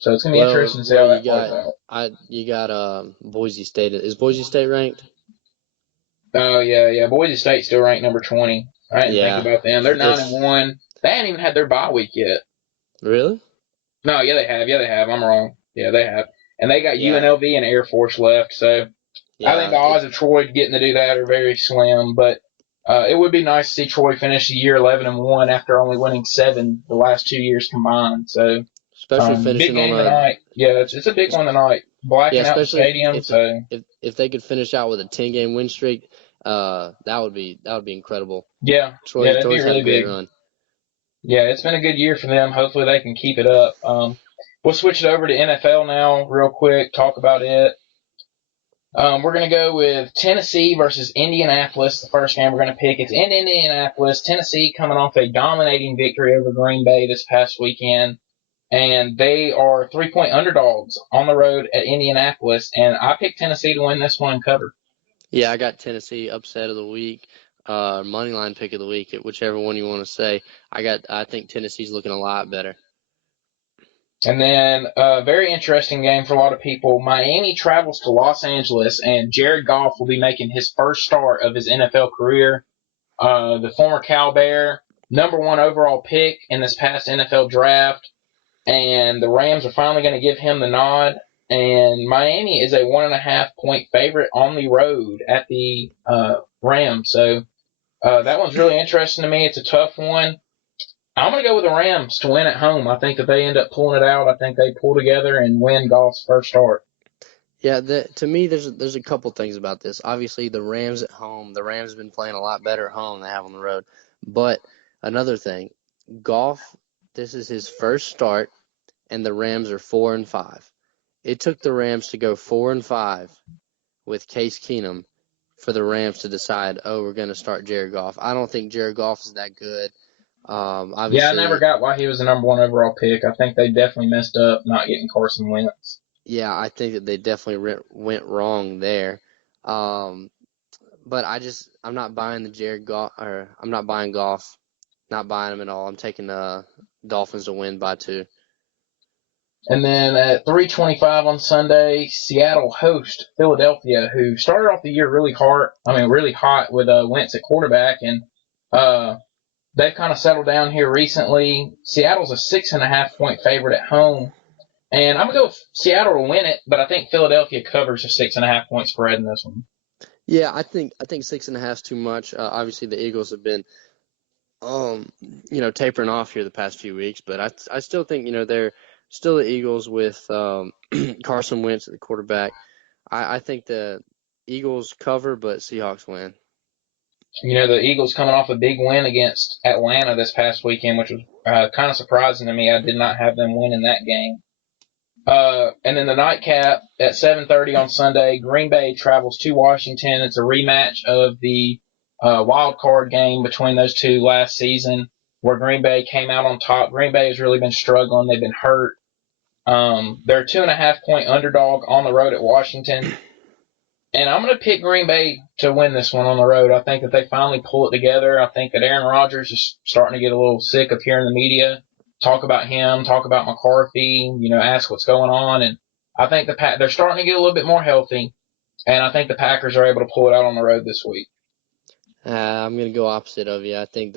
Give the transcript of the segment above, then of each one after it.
So it's going to be interesting Well, to see well, how you that plays got out. you got Boise State. Is Boise State ranked? Oh yeah. Boise State's still ranked number 20. I didn't think Yeah, about them. They're nine and it's one. They haven't even had their bye week yet. really. No, yeah they have. Yeah they have. I'm wrong. Yeah they have. And they got Yeah, UNLV and Air Force left. So I think yeah. the odds of Troy getting to do that are very slim. But it would be nice to see Troy finish the year 11 and one after only winning 7 the last 2 years combined. So Especially big finishing on game a tonight. Yeah, it's a big one tonight. yeah. Blacking out the Especially stadium. So if they could finish out with a 10 game win streak, that would be incredible. yeah, that'd be Troy's had a really great big. run. Yeah, it's been a good year for them. Hopefully they can keep it up. We'll switch it over to NFL now, real quick. Talk about it. We're going to go with Tennessee versus Indianapolis. The first game we're going to pick is in Indianapolis. Tennessee coming off a dominating victory over Green Bay this past weekend, and they are 3-point underdogs on the road at Indianapolis. And I picked Tennessee to win this one and cover. Yeah, I got Tennessee upset of the week, money line pick of the week, whichever one you want to say. I think Tennessee's looking a lot better. And then a very interesting game for a lot of people. Miami travels to Los Angeles, and Jared Goff will be making his first start of his NFL career. The former Cal Bear, number one overall pick in this past NFL draft, and the Rams are finally going to give him the nod. And Miami is a 1.5 point favorite on the road at the Rams. So that one's really interesting to me. It's a tough one. I'm going to go with the Rams to win at home. I think that they end up pulling it out. I think they pull together and win Goff's first start. Yeah, to me, there's a couple things about this. Obviously, the Rams at home, the Rams have been playing a lot better at home than they have on the road. But another thing, Goff, this is his first start, and the Rams are 4-5. It took the Rams to go 4-5 with Case Keenum for the Rams to decide, oh, we're going to start Jared Goff. I don't think Jared Goff is that good. Yeah, I never Obviously, got why he was the number one overall pick. I think they definitely messed up not getting Carson Wentz. yeah, I think that they definitely went wrong there. Um, but I'm not buying the Jared Goff, or I'm not buying Goff, not buying him at all. I'm taking the Dolphins to win by 2. And then at 3:25 on Sunday, Seattle host Philadelphia, who started off the year really hard. I mean, really hot with Wentz at quarterback, and uh, they've kind of settled down here recently. Seattle's a 6.5 point favorite at home, and I'm gonna go with Seattle to win it, but I think Philadelphia covers a 6.5 point spread in this one. Yeah, I think 6.5 is too much. Obviously, the Eagles have been tapering off here the past few weeks, but I still think they're still the Eagles with Carson Wentz at the quarterback. I think the Eagles cover, but Seahawks win. The Eagles coming off a big win against Atlanta this past weekend, which was kind of surprising to me. I did not have them winning that game. And then the nightcap at 7:30 on Sunday, Green Bay travels to Washington. It's a rematch of the wild card game between those two last season, where Green Bay came out on top. Green Bay has really been struggling; they've been hurt. They're a 2.5 point underdog on the road at Washington, and I'm going to pick Green Bay to win this one on the road. I think that they finally pull it together. I think that Aaron Rodgers is starting to get a little sick of hearing the media talk about him, talk about McCarthy, ask what's going on. And I think they're starting to get a little bit more healthy, and I think the Packers are able to pull it out on the road this week. I'm gonna go opposite of you. I think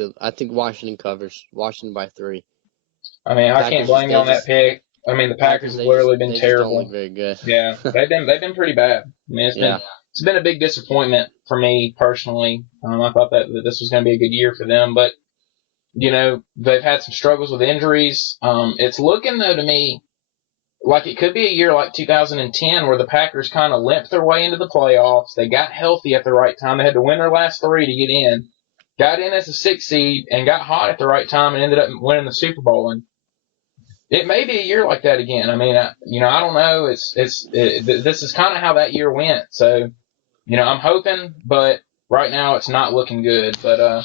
Washington covers. Washington by 3. I mean, I can't Packers just blame you they on that just pick. I mean, the Packers Packers have literally been they just don't look terrible. very good. Yeah, they've been pretty bad. I mean, Yeah. it's been a big disappointment for me personally. I thought that this was going to be a good year for them, but they've had some struggles with injuries. It's looking though to me like it could be a year like 2010 where the Packers kind of limped their way into the playoffs. They got healthy at the right time. They had to win their last 3 to get in. Got in as a 6 seed and got hot at the right time and ended up winning the Super Bowl. And it may be a year like that again. I mean, I don't know. This is kind of how that year went. So, I'm hoping, but right now it's not looking good. But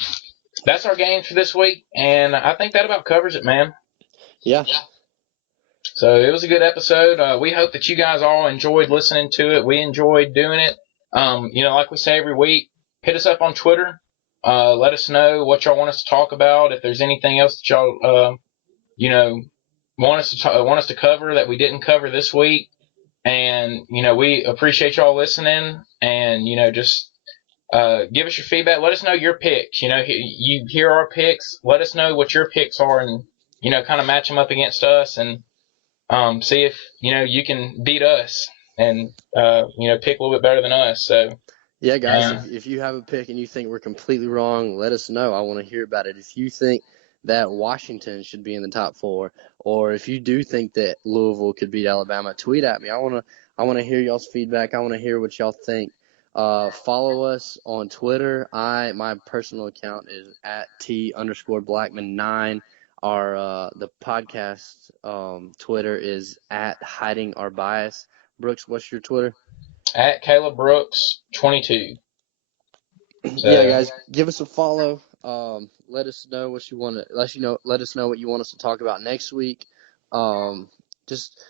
that's our games for this week, and I think that about covers it, man. Yeah. So it was a good episode. We hope that you guys all enjoyed listening to it. We enjoyed doing it. Like we say every week, hit us up on Twitter. Let us know what y'all want us to talk about. If there's anything else that y'all, want us to cover that we didn't cover this week. And we appreciate y'all listening. And just give us your feedback. Let us know your picks. You hear our picks. Let us know what your picks are, and kind of match them up against us, and see if you can beat us, and pick a little bit better than us. So yeah, guys, if you have a pick and you think we're completely wrong, let us know. I want to hear about it. If you think that Washington should be in the top 4, or if you do think that Louisville could beat Alabama, tweet at me. I want to hear y'all's feedback. I want to hear what y'all think. Follow us on Twitter. My personal account is at @T_Blackmon9. The podcast Twitter is at Hiding Our Bias. Brooks, what's your Twitter? At Caleb Brooks 22. So, yeah, guys, give us a follow. Let us know what you want to. Let us know what you want us to talk about next week. Just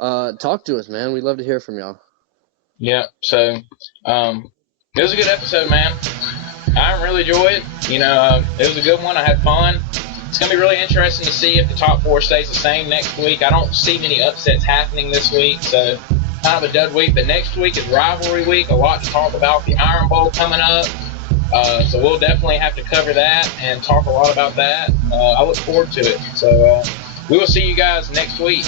talk to us, man. We'd love to hear from y'all. Yeah. So, it was a good episode, man. I really enjoyed it. It was a good one. I had fun. It's going to be really interesting to see if the top 4 stays the same next week. I don't see many upsets happening this week, so kind of a dud week. But next week is rivalry week. A lot to talk about. The Iron Bowl coming up. So we'll definitely have to cover that and talk a lot about that. I look forward to it. So we will see you guys next week.